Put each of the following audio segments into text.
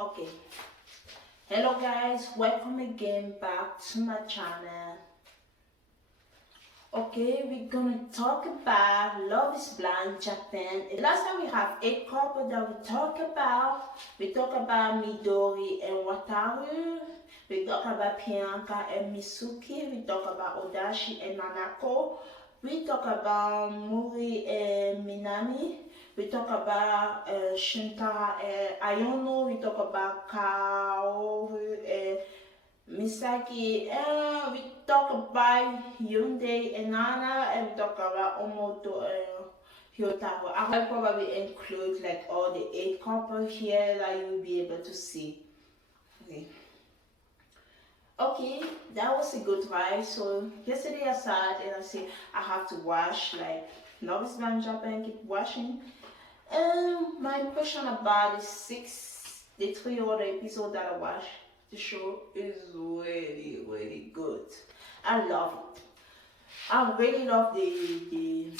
Okay, hello guys, welcome again back to my channel. Okay, we're gonna talk about Love is Blind Japan. Last time we have 8 couple that we talk about. We talk about Midori and Wataru. We talk about Priyanka and Misuki. We talk about Odashi and Nanako. We talk about Muri and Minami. We talk about Shintara and Ayono. We talk about Kaoru and Misaki, and we talk about Hyundai and Nana, and we talk about Omoto and Hyotaro. I will probably include like all the 8 couple here that you'll be able to see. Okay, that was a good ride. So yesterday I sat and I said I have to wash like Novice Man Japan, keep washing. And my impression about the 3 other episodes that I watched, the show is really good. I love it. I really love the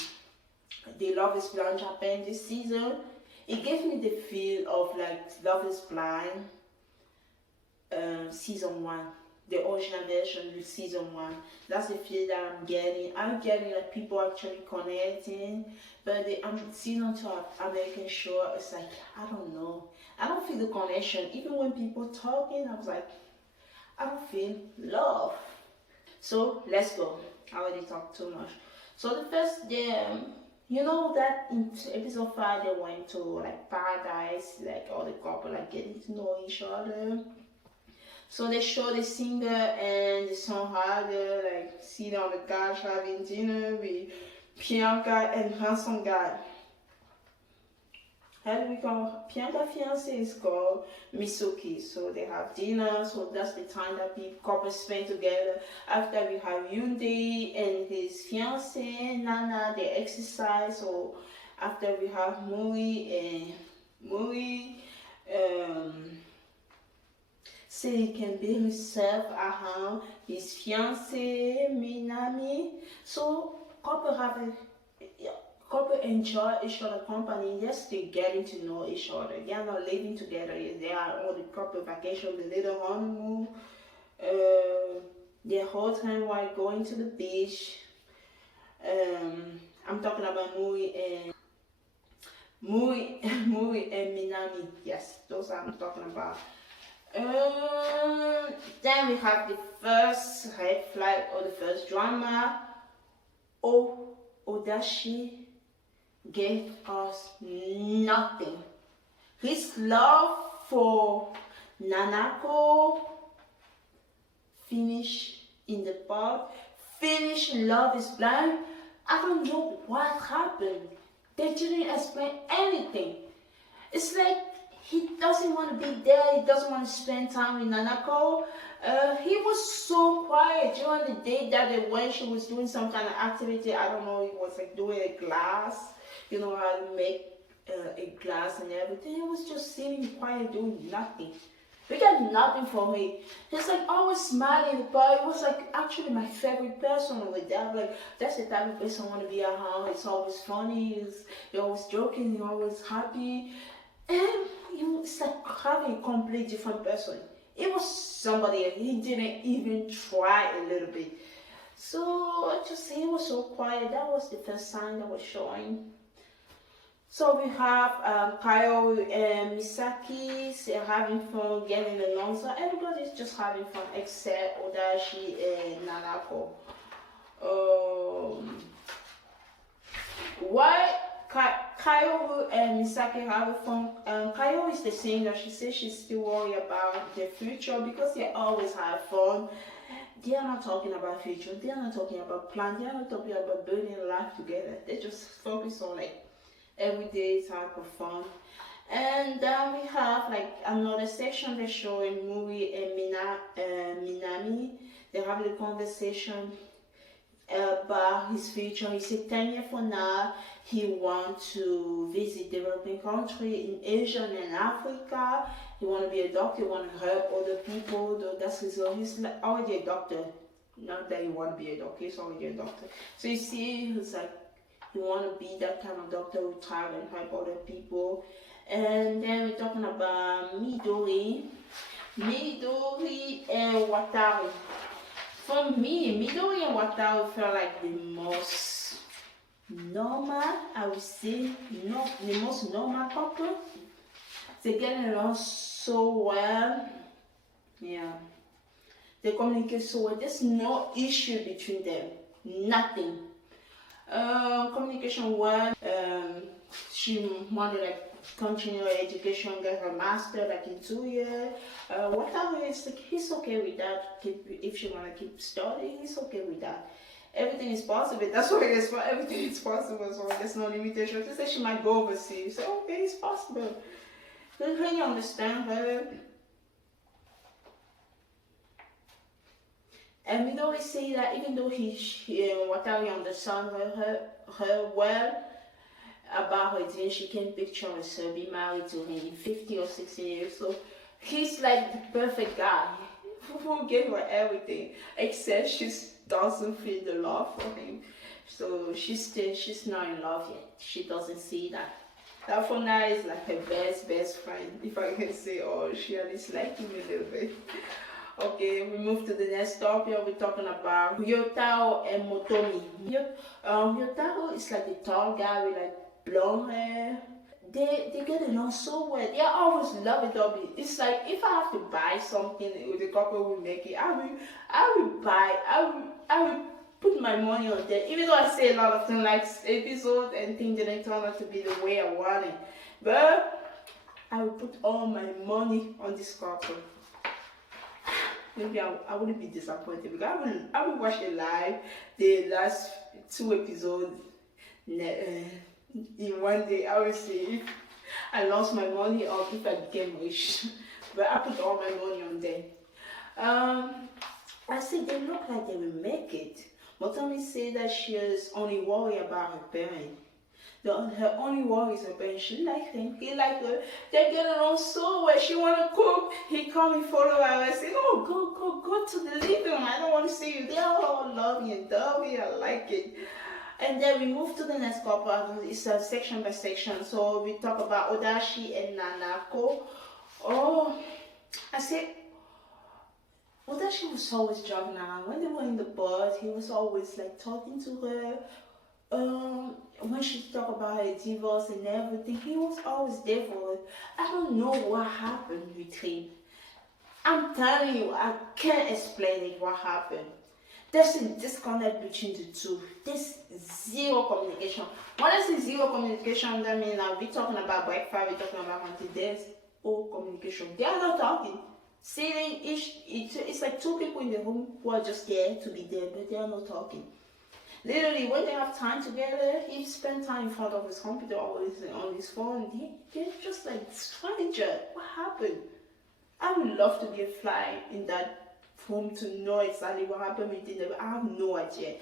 Love is Blind Japan this season. It gave me the feel of like Love is Blind season 1. The original version with season 1. That's the feel that I'm getting. I'm getting like people actually connecting, but the season 2 of American show, it's like, I don't know. I don't feel the connection. Even when people talking, I was like, I don't feel love. So let's go. I already talked too much. So the first day, you know that in episode 5 they went to like paradise, like all the couple like getting to know each other. So they show the singer and the songwriter like sitting on the couch having dinner with Priyanka and handsome guy. How do we call Priyanka fiance is called Misuki. So they have dinner. So that's the time that people couples spend together. After we have Hyundai and his fiance Nana, they exercise. So after we have Muri say he can be himself around his fiance Minami. So couple enjoy each other company. Yes, they're getting to know each other. They are not living together. They are on the couple vacation, the little honeymoon. The whole time while going to the beach. I'm talking about Muri and Minami. Yes, those I'm talking about. Then we have the first red flag or the first drama. Odashi gave us nothing. His love for Nanako finished in the park. Finished Love is Blind. I don't know what happened. They didn't explain anything. It's like he doesn't want to be there. He doesn't want to spend time with Nanako. He was so quiet during the day that they went. She was doing some kind of activity. I don't know. He was like doing a glass. You know how to make a glass and everything. He was just sitting quiet, doing nothing. We got nothing from him. He's like always smiling, but it was like actually my favorite person over there. Like that's the type of person I want to be around. It's always funny. He's always joking. He's always happy. And it's like having a completely different person. It was somebody else. He didn't even try a little bit. So he was so quiet. That was the first sign that was showing. So we have Kaio and Misaki having fun, getting along. So everybody's just having fun except Odashi and Nanako. Why Kaio and Misaki have fun? Kaio is the singer. She says she's still worried about the future because they always have fun. They are not talking about future. They are not talking about plans. They are not talking about building life together. They just focus on like everyday type of fun. And then we have like another section they're showing Muri and Minami. They're having a conversation about his future. He said 10 years from now he wants to visit developing country in Asia and Africa. He want to be a doctor. He want to help other people. That's his goal. He's already a doctor. Not that he want to be a doctor. He's already a doctor. So you see, he's like, you want to be that kind of doctor who travel and help other people. And then we're talking about Midori and Wataru. For me, Midori and Wataru felt like the most normal, I would say, no, the most normal couple. They get along so well. Yeah. They communicate so well. There's no issue between them. Nothing. Communication well. She wanted like continue her education, get her master like in 2 years. Whatever is like, he's okay with that. If she wanna keep studying, he's okay with that. Everything is possible. That's what it is. For everything is possible. So there's no limitation. She said she might go overseas. So okay, it's possible. They really understand her. And we always say that even though Wataru understands her well about her dream, she can picture herself be married to him in 50 or 60 years. So he's like the perfect guy who gave her everything, except she doesn't feel the love for him. So she's not in love yet. She doesn't see that. That for now is like her best friend, if I can say, or she at least like him a little bit. Okay, we move to the next topic. We're talking about Ryotaro and Motomi. Ryotaro is like the tall guy with like blonde hair. They get along so well. They always lovey-dovey. It's like if I have to buy something with the couple who make it, I will put my money on that. Even though I say a lot of things like episodes and things didn't turn out to be the way I wanted, but I will put all my money on this couple. Maybe I wouldn't be disappointed because I will watch it live, the last 2 episodes in one day. I will see if I lost my money or if I became rich. But I put all my money on them. I see they look like they will make it. Motomi said that she is only worried about her parents. Her only worry is her parents. She like him, he like her. They get along so well. She wanna cook, he come and follow her. I say, oh, go to the living room. I don't want to see you. They are all lovey and dovey. I like it. And then we move to the next couple. It's a section by section. So we talk about Odashi and Nanako. Oh, I say, Odashi was always driving around. When they were in the bus, he was always like talking to her. When she talked about her divorce and everything, he was always there for her. I don't know what happened with him. I'm telling you, I can't explain it what happened. There's a disconnect between the two. There's zero communication. When I say zero communication, that means we're talking about breakfast, we're talking about hunting. There's no communication. They are not talking. Sitting, it's like 2 people in the room who are just there to be there, but they are not talking. Literally, when they have time together, he spends time in front of his computer or on his phone. They're just like stranger. What happened? I would love to be a fly in that room to know exactly what happened with them. I have no idea.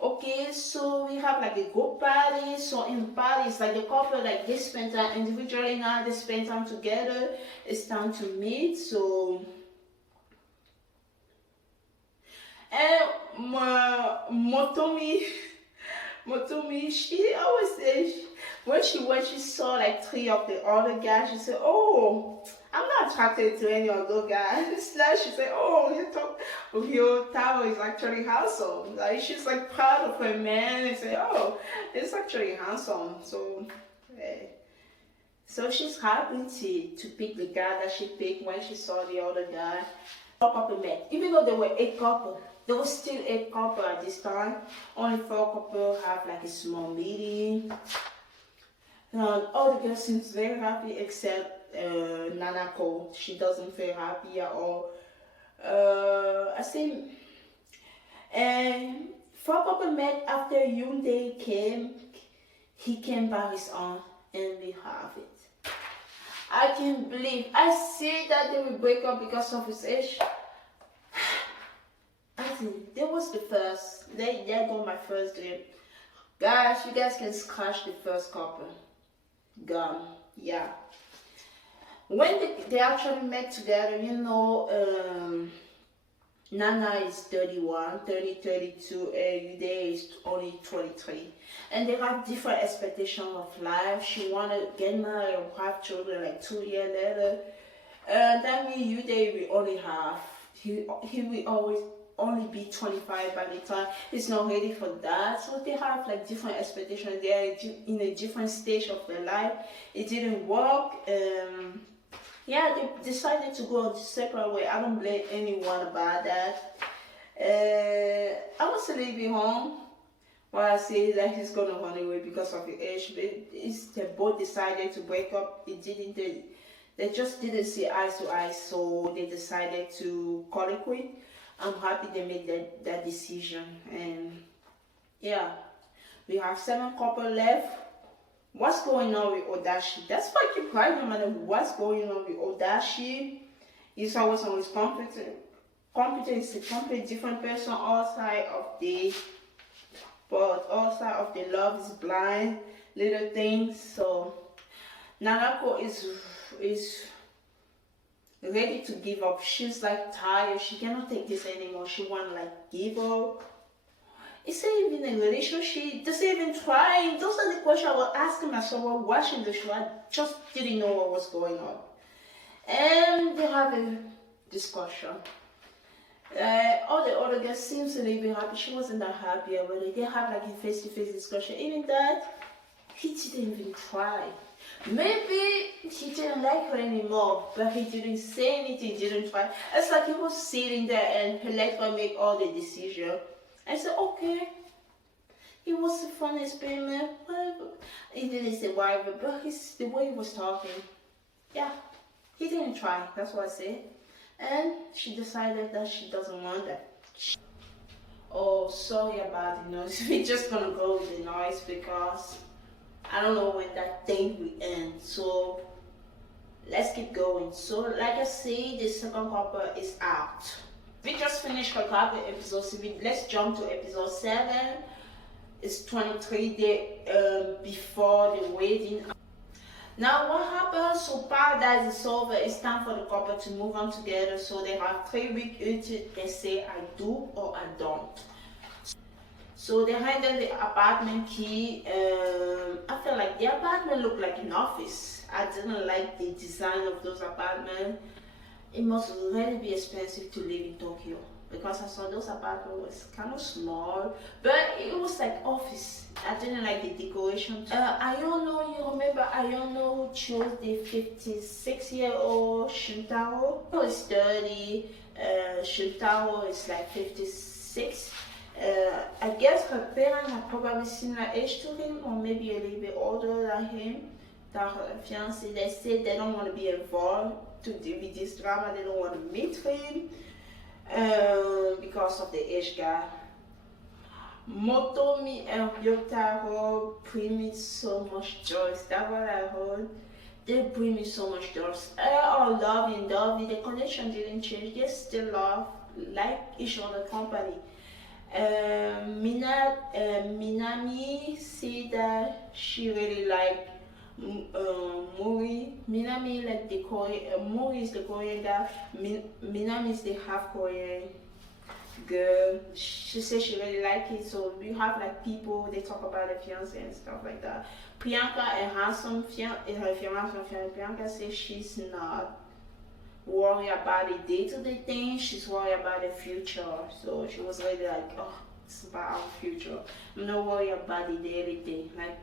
Okay, so we have like a group party. So in party, it's like the couple, like they spend time individually now, they spend time together. It's time to meet. So and Motomi, she always says when she saw like 3 of the other guys, she said, "Oh, I'm not attracted to any other guys." Slash, she said, "Oh, your Taro is actually handsome." Like she's like proud of her man and say, "Oh, it's actually handsome." So, so she's happy to pick the guy that she picked when she saw the other guy. Couple met. Even though there were 8 couples, there was still 8 couples at this time. Only 4 couples have like a small meeting. All the girls seems very happy except Nanako. She doesn't feel happy at all. I think, and 4 couples met after Hyundai came. He came by his own, and we have it. I can't believe. I see that they will break up because of his age. I think that was the first. There go my first dream. Guys, you guys can scratch the first couple. Gone. Yeah. When they actually met together, Nana is 31, 30, 32, and Uday is only 23. And they have different expectations of life. She want to get married and have children like 2 years later. That means Uday will only have, he will always only be 25 by the time he's not ready for that. So they have like different expectations. They are in a different stage of their life. It didn't work. Yeah, they decided to go a separate way. I don't blame anyone about that. I was leaving home. What I say is that he's gonna run away because of the age. But they both decided to break up. They just didn't see eye to eye, so they decided to call it quit. I'm happy they made that decision. And yeah, we have 7 couples left. What's going on with Odashi? That's why I keep crying no matter what's going on with Odashi. He's always on his computer. Computer is a completely different person outside of the love is blind little things. So Nanako is ready to give up. She's like tired. She cannot take this anymore. She want like give up. Is it even a relationship? Does it even try? Those are the questions I was asking myself while watching the show. I just didn't know what was going on. And they have a discussion. All the other girls seems to be happy. She wasn't that happy already. They have like a face-to-face discussion. Even that, he didn't even try. Maybe he didn't like her anymore, but he didn't say anything, he didn't try. It's like he was sitting there and he let her make all the decisions. I said, okay. He was a fun experiment, whatever. He didn't say whatever, but the way he was talking, yeah, he didn't try. That's what I said. And she decided that she doesn't want that. Oh, sorry about the noise. We're just gonna go with the noise because I don't know when that thing will end. So let's keep going. So like I said, the second couple is out. We just finished her couple episode 7. Let's jump to episode 7. It's 23 days before the wedding. Now what happens? So paradise is over. It's time for the couple to move on together. So they have 3 weeks until they say I do or I don't. So they handed the apartment key. I felt like the apartment looked like an office. I didn't like the design of those apartments. It must really be expensive to live in Tokyo because I saw those apartments was kind of small, but it was like office. I didn't like the decoration. I don't know, you remember, I don't know who chose the 56-year-old Shintaro. He was 30, Shintaro is like 56. I guess her parents are probably similar age to him or maybe a little bit older than him. That her fiancé, they said they don't want to be involved to deal with this drama. They don't want to meet him because of the age gap. Motomi and Ryotaro bring me so much joy. That's what I heard. They bring me so much joy. All lovey. The connection didn't change. They still like each other company. Minami said that she really liked Mori. Minami like the Korean, Mori is the Korean guy, Minami is the half Korean girl. She says she really like it, so we have like people, they talk about the fiance and stuff like that. Priyanka and handsome her fiance, Priyanka says she's not worried about the day-to-day things, she's worried about the future. So she was really like, oh, it's about our future. I'm not worried about the daily thing. Like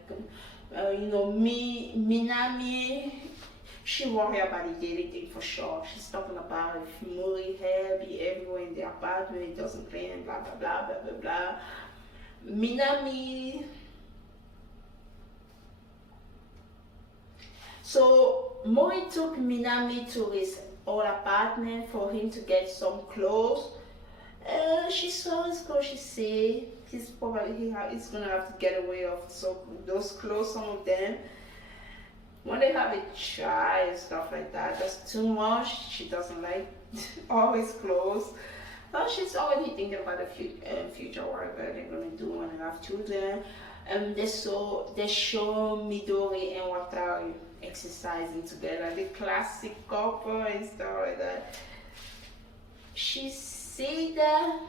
Minami, she worry about the daily thing for sure. She's talking about if Muri hair be everywhere in the apartment, it doesn't clean, blah blah blah blah blah blah. Minami. So Mori took Minami to his old apartment for him to get some clothes. She saw his clothes. She said he's gonna have to get away of those clothes, some of them. When they have a child and stuff like that, that's too much. She doesn't like all his clothes. Well, she's already thinking about the future work that they're gonna do when they have children. They show Midori and Wataru exercising together, the classic couple and stuff like that. She say that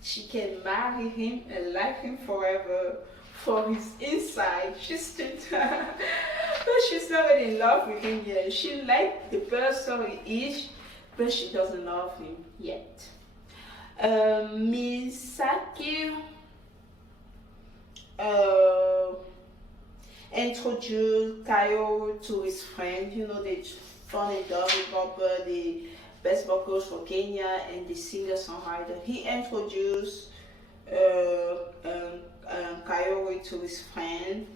she can marry him and like him forever for his inside. She's still, but she's not really in love with him yet. She likes the person he is, but she doesn't love him yet. Misaki introduced Kaio to his friend. You know, they found a dog couple, the baseball coach for Kenya and the singer-songwriter. He introduced Kaio to his friend.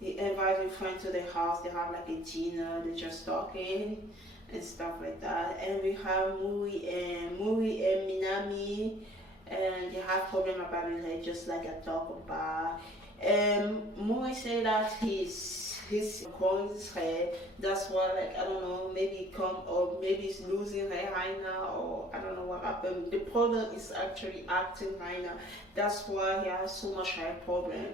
He invited a friend to the house. They have like a dinner. They're just talking and stuff like that. And we have Muri and Minami, and they have problem about it, just like I talk about. Muri say that he's growing his hair. That's why, like, I don't know, maybe or maybe he's losing hair right now, or I don't know what happened. The product is actually acting right now. That's why he has so much hair problem.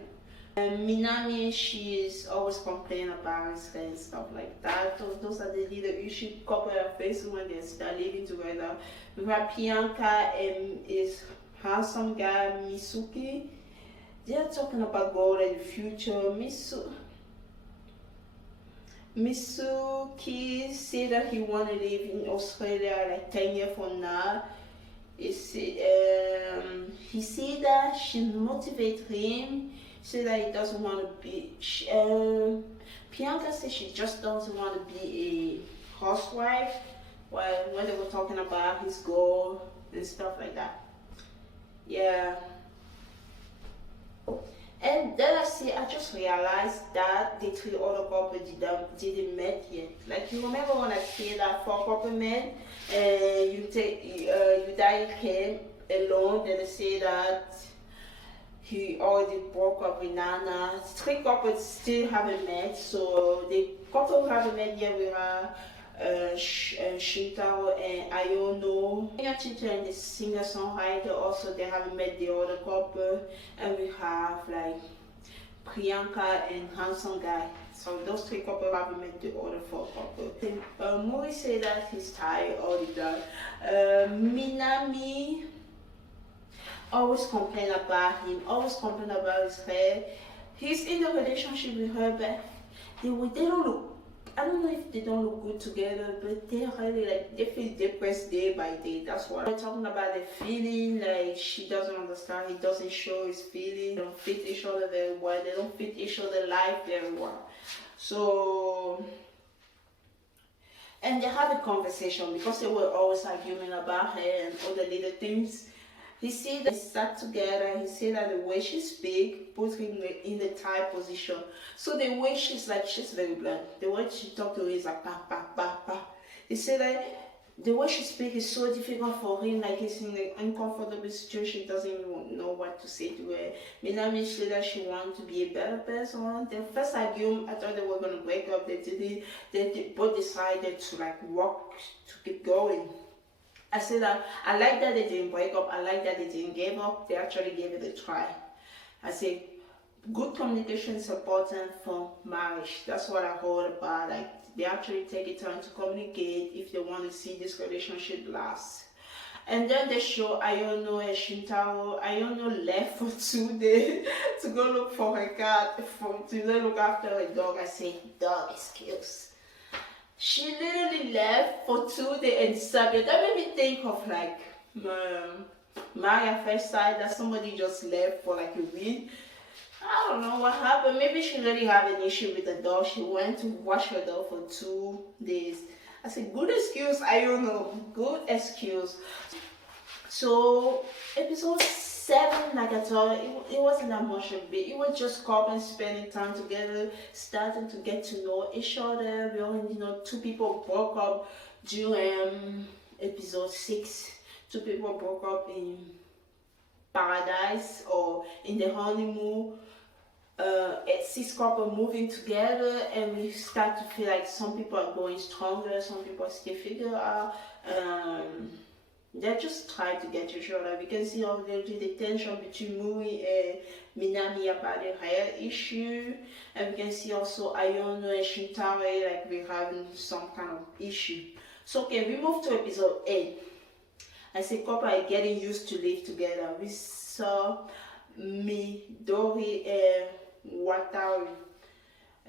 And Minami, she's always complaining about his hair and stuff like that. Those are the little issues couple are facing when they start living together. We have Priyanka and his handsome guy Misuki. They're talking about goal in the future. Misuki said that he want to live in Australia like 10 years from now. He said that she motivates him. Said that he doesn't want to be. Priyanka said she just doesn't want to be a housewife. While when they were talking about his goal and stuff like that. Yeah. And then I just realized that the three other couple didn't meet yet. Like, you remember when I said that 4 couple met and you came alone, then they say that he already broke up with Nana. 3 couples still haven't met, so the couple who haven't met yet we have Shintaro and Ayono. Teacher and the singer-songwriter also, they haven't met the other couple. And we have like Priyanka and handsome guy. So those 3 couples haven't met the other 4 couples. Muri said that he's tired all the time. Minami always complain about him, always complain about his hair. He's in a relationship with her, but they don't look, I don't know if they don't look good together, but they're really like, they feel depressed day by day. That's why we're talking about the feeling, like she doesn't understand, he doesn't show his feeling, they don't fit each other very well, they don't fit each other life very well. So, and they have a conversation because they were always arguing about her and all the little things. He said that they sat together, he said that the way she speaks puts him in the tight position. So the way she's very blunt. The way she talks to him is like pa pa pa pa. He said that the way she speaks is so difficult for him, like he's in an uncomfortable situation, he doesn't even know what to say to her. Minami said that she wants to be a better person. The first argument, I thought they were going to break up. They both decided to like work to keep going. I said that I like that they didn't break up. I like that they didn't give up. They actually gave it a try. I said good communication is important for marriage. That's what I heard about. Like they actually take a time to communicate if they want to see this relationship last. And then they show Ayono and Shintaro. Ayono left for 2 days to go look for her cat, to go look after her dog. I said, dog excuse. She literally left for 2 days and disappeared. That made me think of like Maria first side, that somebody just left for like a week. I don't know what happened. Maybe she really had an issue with the dog. She went to wash her dog for 2 days. I said, good excuse, I don't know. Good excuse. So episode 7, like I told you, it wasn't that much of it. It was just couples spending time together, starting to get to know each other. We only, 2 people broke up during episode 6. 2 people broke up in paradise or in the honeymoon. 6 couple moving together, and we start to feel like some people are going stronger, some people still figure out. They just try to get each other. We can see already the tension between Muri and Minami about the hair issue, and we can see also Ayono and Shintaro like we're having some kind of issue. So okay, we move to episode 8. I say couple are getting used to live together. We saw Midori and Wataru.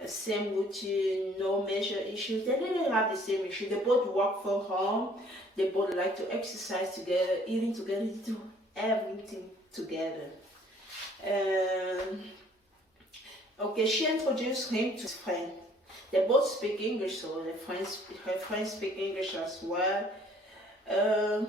Same routine, no major issues. They didn't have the same issue. They both work from home. They both like to exercise together, eating together, do everything together. Um, okay, she introduced him to his friend. They both speak English, so her friends speak English as well. Um,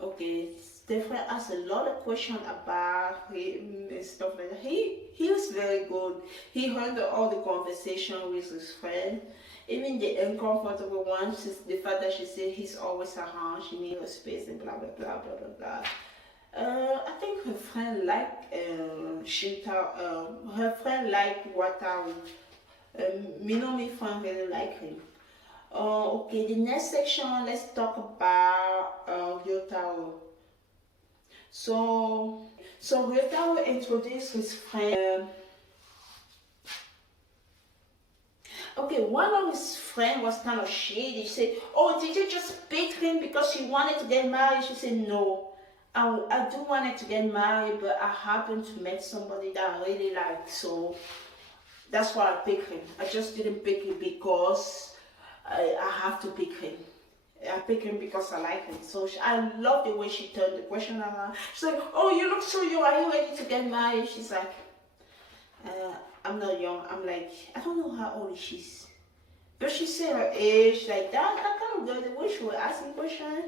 okay, Stefan asked a lot of questions about him and stuff like that. He was very good. He heard all the conversation with his friend, even the uncomfortable ones. The fact that she said he's always around, she needs her space and blah blah blah blah blah blah. I think her friend liked Shinta. Her friend liked Wataru. Minami friend really like him. Okay, the next section, let's talk about Ryotaro. So Ryotaro introduced his friend. Okay, one of his friends was kind of shady. She said, "Oh, did you just pick him because you wanted to get married?" She said, "No, I do wanted to get married, but I happened to meet somebody that I really liked, so that's why I picked him. I just didn't pick him because I have to pick him. I pick him because I like him." So I love the way she turned the question around. She's like, "Oh, you look so young. Are you ready to get married?" She's like, "I'm not young." I'm like, I don't know how old she is. But she said her age like that. I kind of love the way she was asking questions.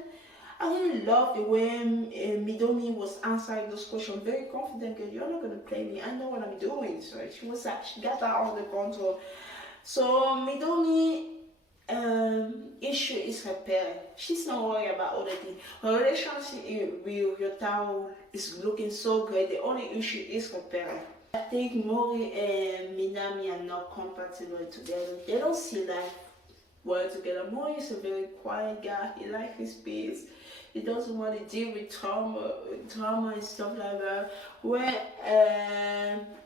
I really love the way Midori was answering those questions. Very confident, girl. You're not gonna play me. I know what I'm doing. So she was like, she got that under control. So Midori issue is her parent. She's not worried about other things. Her relationship with Yotaro is looking so great. The only issue is her parent. I think Mori and Minami are not compatible together. They don't see life well together. Mori is a very quiet guy. He likes his peace. He doesn't want to deal with trauma and stuff like that. Where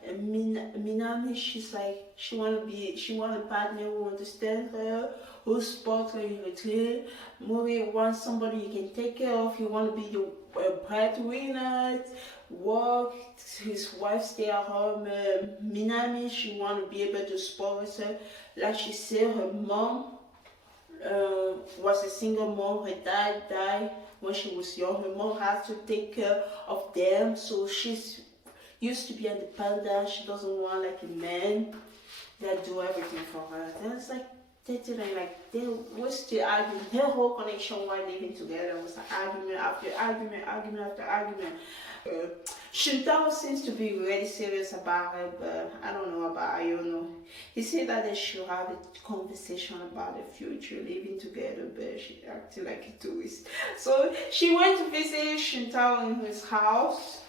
Minami, she's like, she want a partner who understands her, who supports her in her dream. Mori wants somebody he can take care of. He want to be the breadwinner, work, his wife stay at home. Minami, she want to be able to support herself. Like she said, her mom was a single mom. Her dad died when she was young. Her mom has to take care of them, so she's used to be independent. She doesn't want like a man that do everything for her. And it's like they were still arguing. Their whole connection while living together was like argument after argument, argument after argument. Shintaro seems to be really serious about her, but I don't know about Ayono. He said that they should have a conversation about the future, living together, but she acted like a tourist. So she went to visit Shintaro in his house.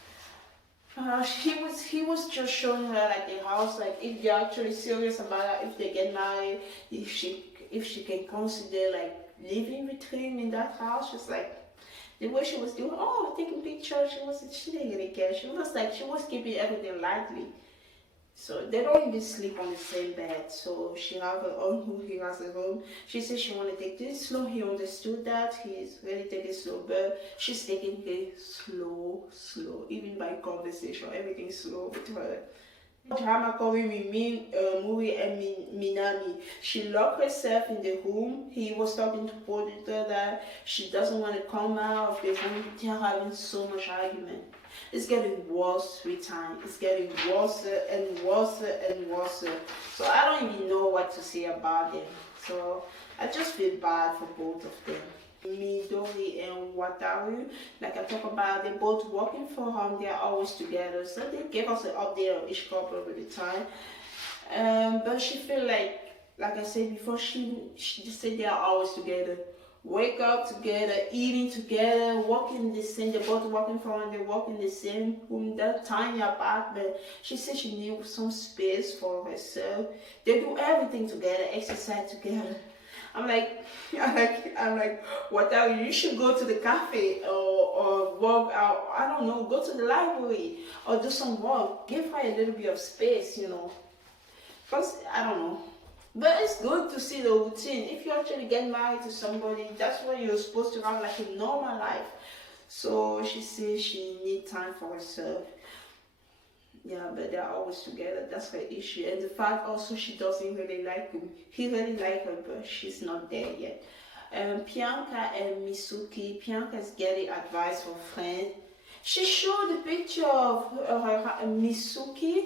He was just showing her like the house, like if they're actually serious about it, if they get married, if she can consider like living with him in that house. Just like the way she was doing, oh, taking pictures, she didn't really care. She was keeping everything lightly. So they don't even sleep on the same bed. So she has her own room, he has her own. She said she wanted to take this slow. He understood that. He's really taking it slow, but she's taking it slow. Even by conversation, everything's slow with her. Drama coming with Muri and Minami. She locked herself in the room. He was talking to Porter that she doesn't want to come out of the room. They're having so much argument. It's getting worse with time. It's getting worse and worse and worse. So I don't even know what to say about them. So I just feel bad for both of them. Midori and Wataru, like I talk about, they're both working for home. They're always together. So they gave us an update on each couple over the time. But she feel like I said before, she just said they are always together. Wake up together, eating together, working the same. They're both working for home. They work in the same room, that tiny apartment. She said she needs some space for herself. They do everything together, exercise together. I'm like, whatever. You should go to the cafe or walk out. I don't know. Go to the library or do some work. Give her a little bit of space, Because I don't know. But it's good to see the routine. If you actually get married to somebody, that's what you're supposed to have, like a normal life. So she says she need time for herself. Yeah, but they're always together. That's her issue. And the fact also she doesn't really like him. He really like her, but she's not there yet. Bianca and Misuki. Bianca is getting advice from friend. She showed the picture of Misuki,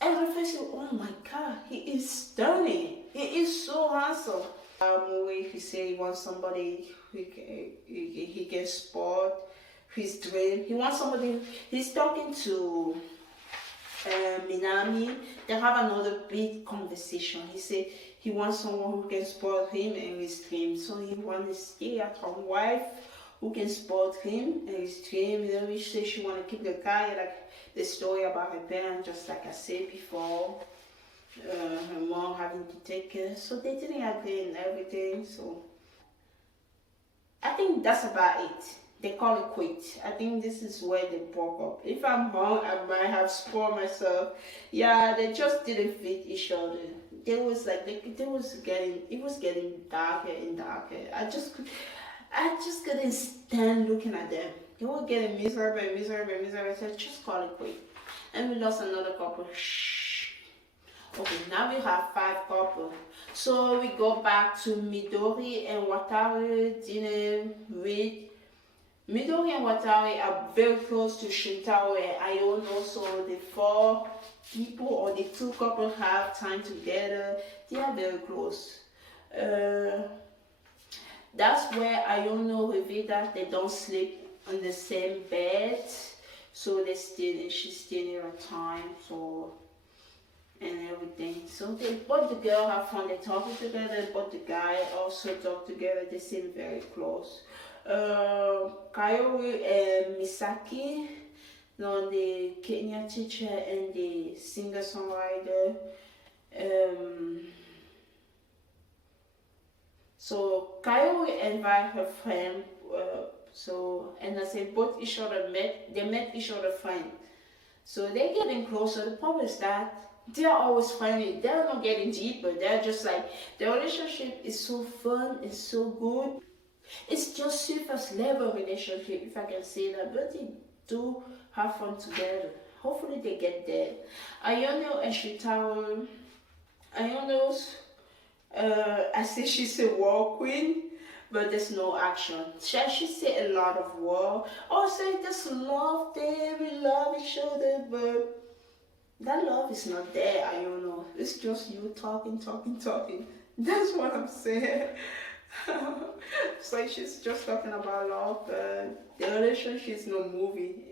and her face is, oh my god, he is stunning. He is so handsome. If he say he wants somebody he can support his dream. He wants somebody. He's talking to Minami. They have another big conversation. He said he wants someone who can support him and his dream. So he wants a stay-at-home wife who can support him and his dream. You know, she said she want to keep the guy, like the story about her parents, just like I said before. Her mom having to take care. So they didn't agree in everything. So I think that's about it. They call it quit. I think this is where they broke up. If I'm wrong, I might have spoiled myself. Yeah, they just didn't fit each other. They was like it was getting darker and darker. I just couldn't stand looking at them. They were getting miserable and miserable and miserable. I said, just call it quit. And we lost another couple. Shh. Okay, now we have 5 couples. So we go back to Midori and Wataru dinner with. Midori and Wataru are very close to Shintaro and Iono, so the 4 people or the 2 couples have time together. They are very close. That's where Iono revealed that they don't sleep on the same bed, so she's still in her time, so and everything. So both the girl have fun. They talking together, but the guy also talk together. They seem very close. Kaoru and Misaki, the Kenya teacher and the singer-songwriter. So Kaoru invite her friend. And I said both each other met each other friend. So they're getting closer. The problem is that they're always friendly. They're not getting deeper. They're just like, the relationship is so fun, it's so good. It's just surface level relationship, if I can say that, but they do have fun together. Hopefully they get there. Iono and Shintaro. Iono's, I say she's a war queen, but there's no action. She say a lot of war. Also, there's love there, we love each other, but that love is not there, Iono. It's just you talking. That's what I'm saying. So she's just talking about love, but the relationship is not moving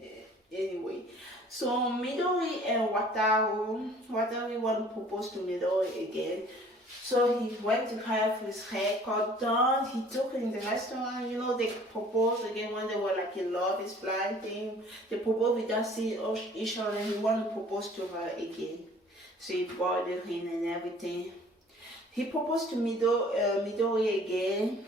anyway. So Midori and Wataru want to propose to Midori again. So he went to have his haircut done. He took her in the restaurant. You know, they proposed again when they were like a love is blind thing. They proposed without seeing each other, and he wanted to propose to her again. So he brought her in and everything. He proposed to Midori again,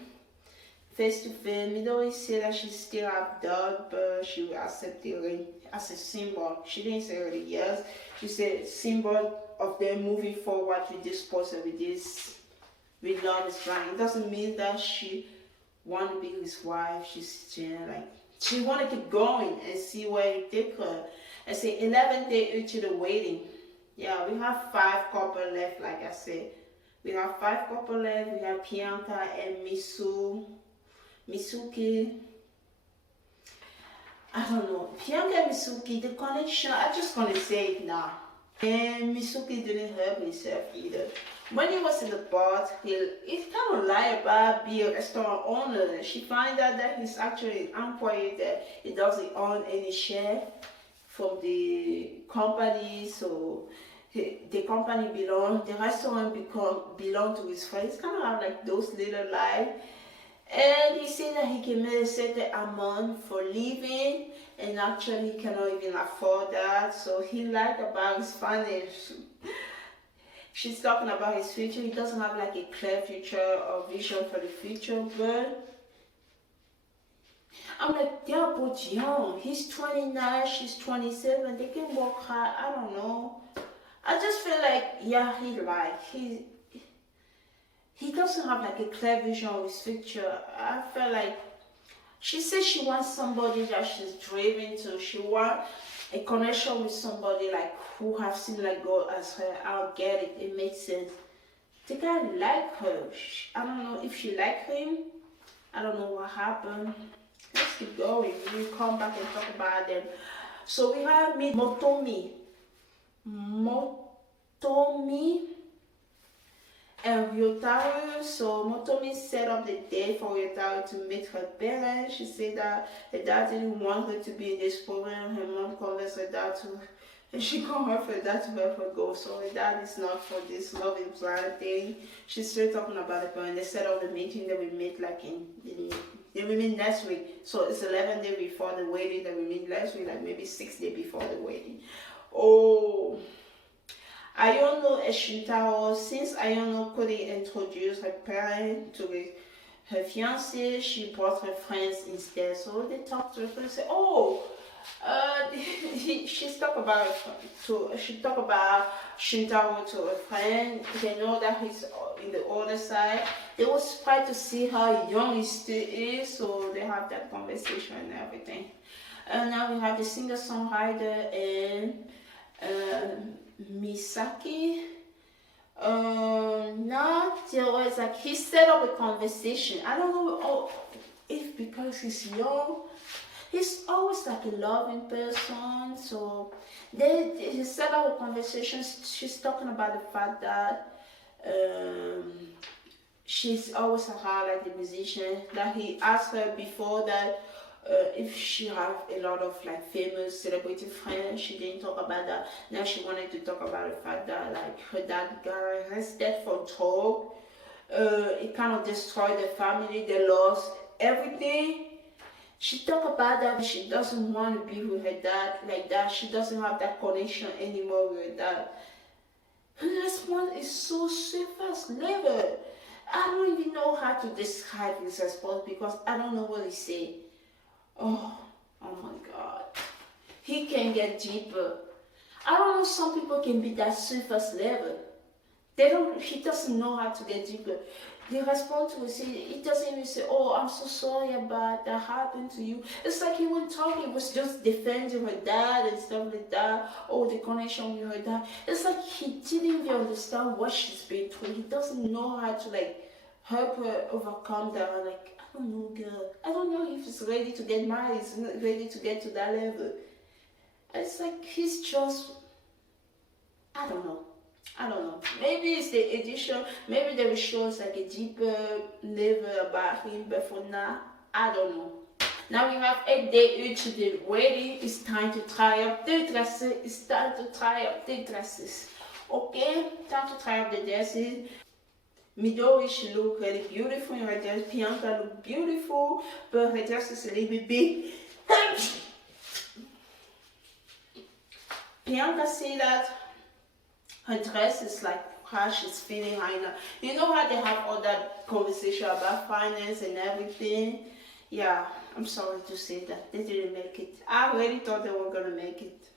face to face. Midori said that she still have doubt, but she will accept the ring as a symbol. She didn't say really yes. She said symbol of them moving forward with this person, with love is blind. It doesn't mean that she want to be his wife. She want to keep going and see where it take her. I say 11 days into the waiting. Yeah, we have 5 couples left, like I said. We have 5 couples left. We have Bianca and Misuki. I don't know. Bianca and Misuki, the connection, I'm just gonna say it now. And Misuki didn't help himself either. When he was in the bar, he kind of lied about being a restaurant owner. She found out that he's actually an employee, that he doesn't own any share from the company, so the company the restaurant belong to his friends. Kind of have like those little lies. And he said that he can make a certain amount for living, and actually he cannot even afford that. So he lied about his finance. She's talking about his future. He doesn't have like a clear future or vision for the future, but I'm like, they're both young. He's 29, she's 27. They can work hard. I don't know. I just feel like, yeah, he lied. he doesn't have like a clear vision of his future. I feel like she says she wants somebody that she's driven to. She wants a connection with somebody like who have similar goal as her. I'll get it. It makes sense. The guy like her. I don't know if she like him. I don't know what happened. Let's keep going. We'll come back and talk about them. So we have Motomi. Motomi and Ryotaro. So Motomi set up the date for Ryotaro to meet her parents. She said that her dad didn't want her to be in this program. Her mom convinced her dad to, and she convinced her dad to help her go. So her dad is not for this love and blind thing. She's straight talking about the parents. They set up the meeting that we meet like they will meet next week. So it's 11 days before the wedding that we meet last week, like maybe 6 days before the wedding. Oh. Ayono and Shintaro, since Ayono couldn't introduce her parents to her fiancé, she brought her friends instead. So they talked to her friends and said, oh, she talked about Shintaro to her friend. They know that he's in the older side. They were surprised to see how young he still is, so they have that conversation and everything. And now we have the singer-songwriter and Misaki. Now there was like he set up a conversation. I don't know if because he's young, he's always like a loving person. So he set up a conversation. She's talking about the fact that she's always around like the musician. That he asked her before that. If she have a lot of like famous celebrity friends, she didn't talk about that. Now she wanted to talk about the fact that like her dad got arrested for drug. It kind of destroyed the family. They lost everything. She talked about that. She doesn't want to be with her dad like that. She doesn't have that connection anymore with her dad. Her response is so surface level. I don't even know how to describe his response because I don't know what he said. Oh my God. He can get deeper. I don't know, some people can be that surface level. He doesn't know how to get deeper. The response to it, he doesn't even say, oh, I'm so sorry about that happened to you. It's like he wasn't talking, he was just defending her dad and stuff like that. Oh, the connection with her dad. It's like he didn't even understand what she's been through. He doesn't know how to like help her overcome that. Like, I don't know, girl. I don't know if he's ready to get married. He's not ready to get to that level. It's like he's just, I don't know. Maybe it's the edition. Maybe they will show us like a deeper level about him. But for now, I don't know. Now we have 8 days to the wedding. It's time to try up the dresses. It's time to try up the dresses. Okay, time to try up the dresses. Midori, she look really beautiful in her dress. Bianca look beautiful, but her dress is a little bit big. Bianca see that her dress is like how she's feeling right now. You know how they have all that conversation about finance and everything? Yeah, I'm sorry to say that. They didn't make it. I really thought they were gonna make it.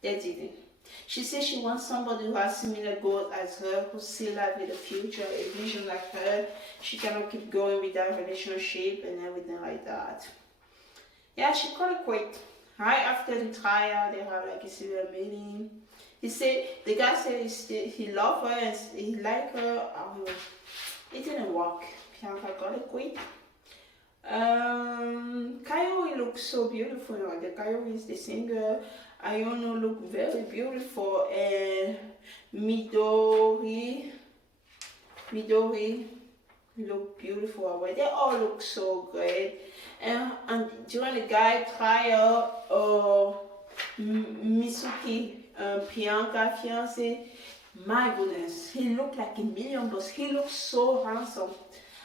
They didn't. She says she wants somebody who has similar goals as her, who see life in the future, a vision like her. She cannot keep going with that relationship and everything like that. Yeah, she called it quit. Right after the trial, they have like a serial meeting. He said, the guy said he loved her and he liked her. It didn't work. Bianca got it quit. Kaori looks so beautiful. The Kaori is the singer. Ayono look very beautiful, and Midori look beautiful already. They all look so great. And during the guy trial, Misuki, Bianca fiance, my goodness, he looked like a million bucks. He looks so handsome.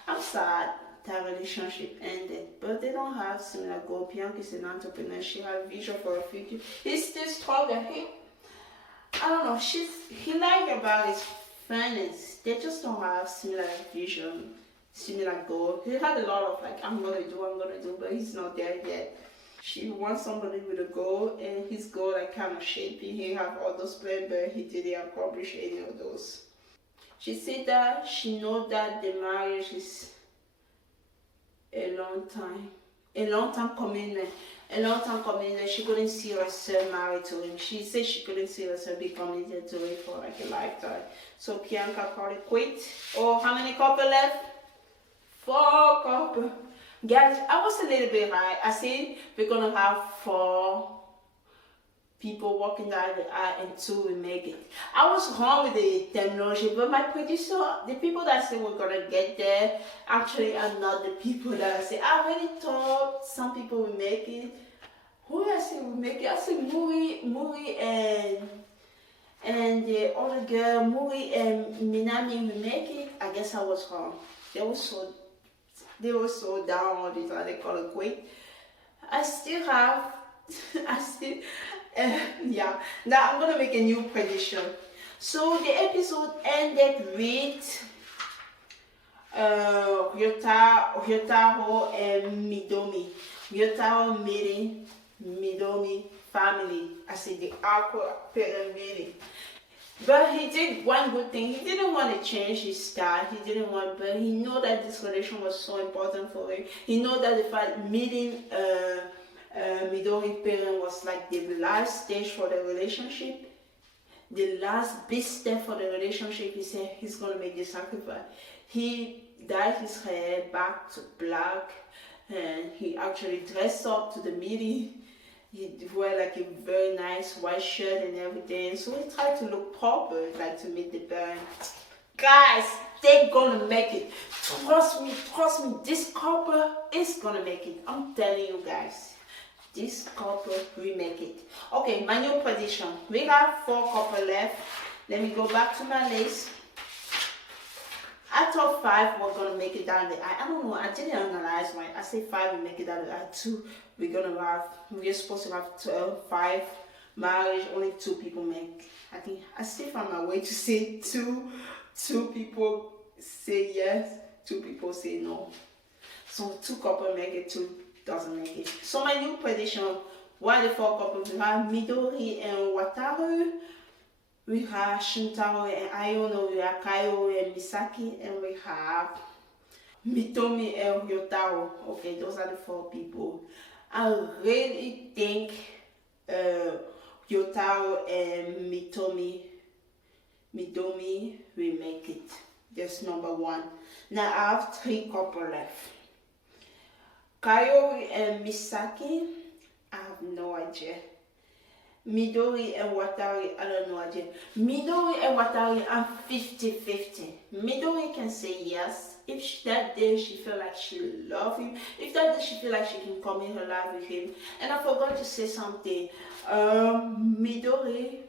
I'm sad that relationship ended, but they don't have similar goal. Bianca is an entrepreneur. She has vision for her future. He's still stronger. I don't know. He like about his finance. They just don't have similar vision, similar goal. He had a lot of like, I'm gonna do, but he's not there yet. She wants somebody with a goal, and his goal like kind of shaping. He have all those plans, but he didn't accomplish any of those. She said that she knows that the marriage is a long time commitment. A long time commitment. She couldn't see herself married to him. She said she couldn't see herself be committed to him for like a lifetime. So Bianca probably quit. Oh, how many couple left? 4 couple. Guys, I was a little bit right. I said we're gonna have 4 people walking down the aisle and 2 will make it. I was wrong with the terminology, but my producer, the people that say we're gonna get there, actually are not the people that I say. I already thought some people will make it. Who I say will make it? I said Muri and the other girl, Muri and Minami will make it. I guess I was wrong. They were so down all the time. They call it quit. I still yeah. Now I'm gonna make a new prediction. So the episode ended with Ryotaro and Midomi. Ryotaro meeting Midomi family. I said the awkward parent meeting. But he did one good thing. He didn't want to change his style. He didn't want, but he knew that this relation was so important for him. He knew that the fact meeting Midori parent was like the last stage for the relationship, the last big step for the relationship. He said he's gonna make the sacrifice. He dyed his hair back to black, and he actually dressed up to the meeting. He wore like a very nice white shirt and everything. So he tried to look proper, like to meet the parent. Guys, they're gonna make it. Trust me, this couple is gonna make it. I'm telling you guys. This couple will make it. Okay, my new prediction. We got 4 couple left. Let me go back to my list. I thought 5 were gonna make it down the aisle. I don't know. I didn't analyze why. I said 5 will make it down the aisle. 2 we're supposed to have 5 marriage. Only 2 people make. I think I still found my way to say 2 people say yes, 2 people say no. So 2 couple make it, 2 doesn't make it. So my new prediction, why the 4 couples, we have Midori and Wataru, we have Shintaro and Ayono, we have Kaio and Misaki, and we have Mitomi and Ryotaro. Okay, those are the 4 people. I really think Ryotaro and Midomi will make it. That's number 1. Now I have 3 couples left. Kaori and Misaki, I have no idea. Midori and Watari, I don't know idea. Midori and Watari, I'm 50-50. Midori can say yes if that day she feel like she love him. If that day she feel like she can come in her life with him. And I forgot to say something. Midori,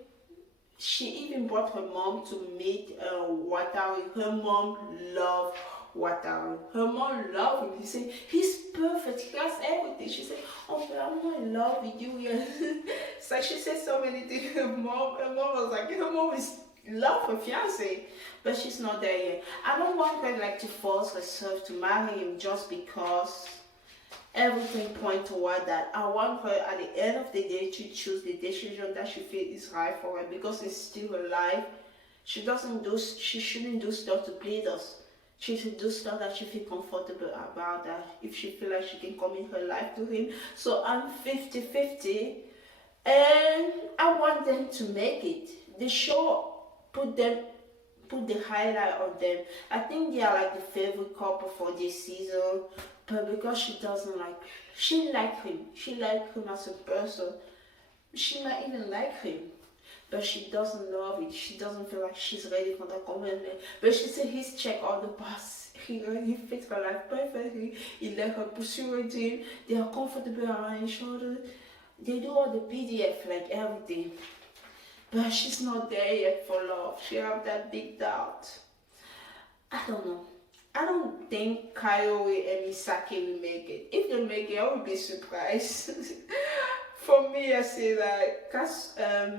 she even brought her mom to meet Watari. Her mom loved Wataru. Her mom loved him. He said, he's perfect. He has everything. She said, oh, but I'm not in love with you yet. It's like she said so many things. Her mom was like, her mom is love her fiance, but she's not there yet. I don't want her like to force herself to marry him just because everything points toward that. I want her at the end of the day to choose the decision that she feels is right for her, because it's still her life. She shouldn't do stuff to please us. She should do stuff that she feels comfortable about, that if she feels like she can commit her life to him. So I'm 50-50, and I want them to make it. The show put the highlight on them. I think they are like the favorite couple for this season, but because she like him as a person. She might even like him, but she doesn't love it. She doesn't feel like she's ready for that commitment. But she said he's checked all the boxes. He fits her life perfectly. He let her pursue her dream. They are comfortable around each other. They do all the PDF, like everything. But she's not there yet for love. She have that big doubt. I don't know. I don't think Kaori and Misaki will make it. If they make it, I will be surprised. For me, I say that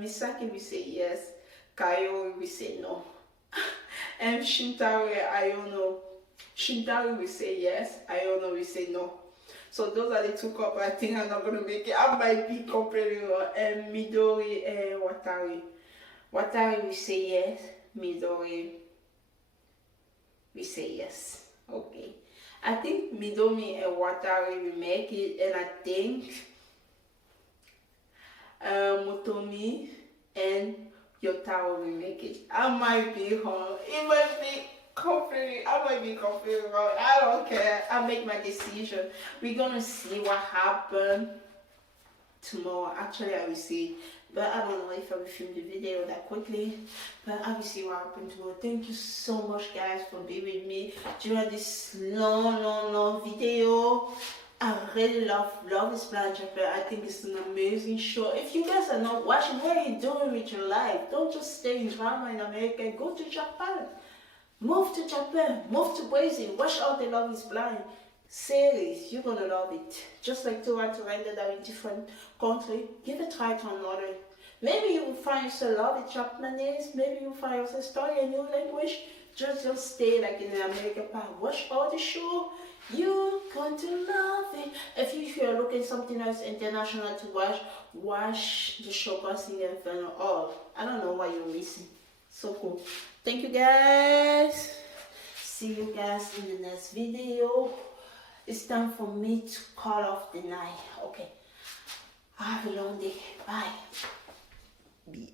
Misaki will say yes, Kaori will say no. And Shintaro and Ayono. Shintaro will say yes, Ayono will say no. So those are the 2 couples I think I'm not going to make it. I might be completely wrong. And Midori and Watari. Watari will say yes, Midori we say yes. Okay. I think Midomi and Watari will make it, and I think Motomi and Yotaro will make it. I might be wrong. It might be completely, I might be completely wrong. I don't care. I make my decision. We're gonna see what happened tomorrow. Actually, I will see, but I don't know if I will film the video that quickly, but I will see what happened tomorrow. Thank you so much, guys, for being with me during this long video. I really love Love is Blind Japan. I think it's an amazing show. If you guys are not watching, what are you doing with your life? Don't just stay in drama in America. Go to Japan. Move to Japan. Move to Brazil. Watch all the Love is Blind series. You're gonna love it. Just like to write that are in different country. Give a try to another. Maybe you will find yourself love it Japanese. Maybe you will find yourself study a new language. Just stay like in America. Watch all the show. You're going to love it. If you're looking something else international to watch the show Crossing Inferno. Oh, I don't know why you're missing. So cool. Thank you, guys. See you guys in the next video. It's time for me to call off the night. Okay. Have a long day. Bye.